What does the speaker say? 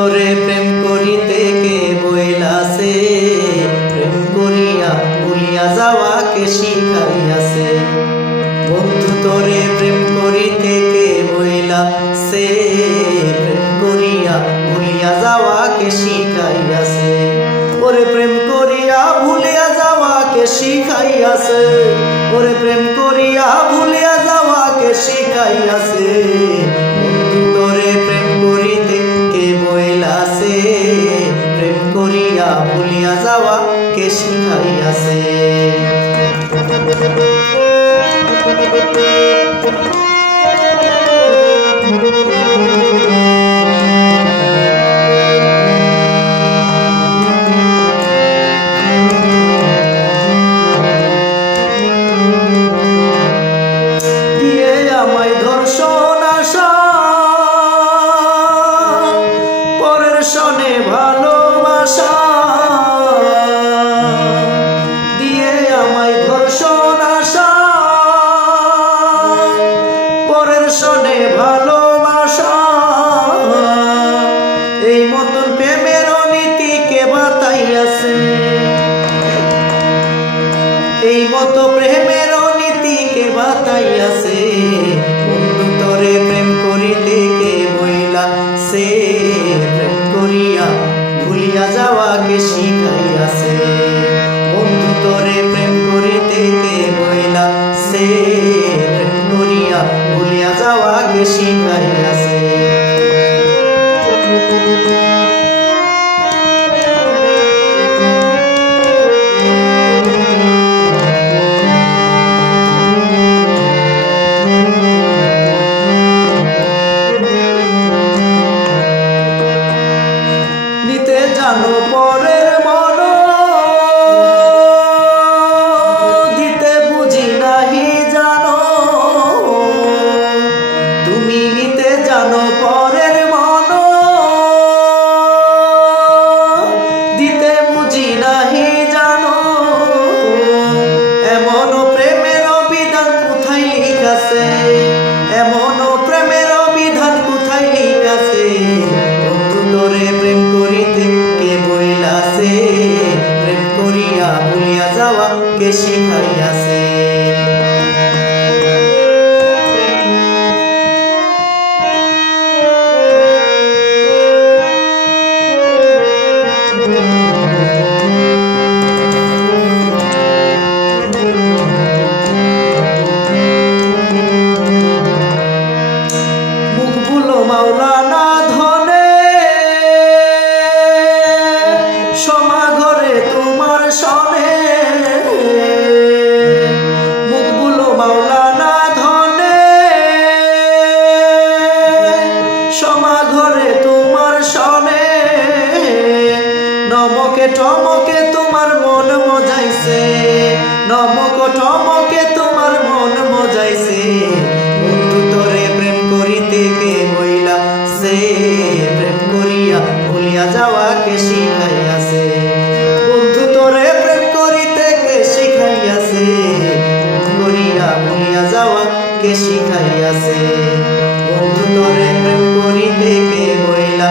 তোরে প্রেম করিতে কে বইলাছে। প্রেম করিয়া ভুলিয়া যাওয়াকে শিখাইয়াছে। বন্ধু তোরে প্রেম করিতে কে বইলা সে প্রেম করিয়া ভুলিয়া যাওয়াকে শিখাইয়াছে। ওরে প্রেম করিয়া ভুলিয়া যাওয়াকে শিখাইয়াছে। ওরে প্রেম করিয়া ভুলিয়া যাওয়াকে শিখাইয়াছে। আশা। সনে ভালোবাসা ভুলিয়া যাওয়াকে শিখাইয়াছে বন্ধু তরে প্রেম করিতে নমকে টমকে তোমার মন মজাইছে। নমক, টমকে তোমার মন মজাইছে। বন্ধু, তোরে প্রেম করিতে কে বইলা সে প্রেম করিয়া ভুলিয়া যাওয়াকে শিখাইয়াছে? বন্ধু, তোরে প্রেম করিতে কে শিখাইয়াছে? করিয়া ভুলিয়া যাওয়া কে শিখাইয়াছে? বন্ধু, তোরে প্রেম করিতে কে বইলা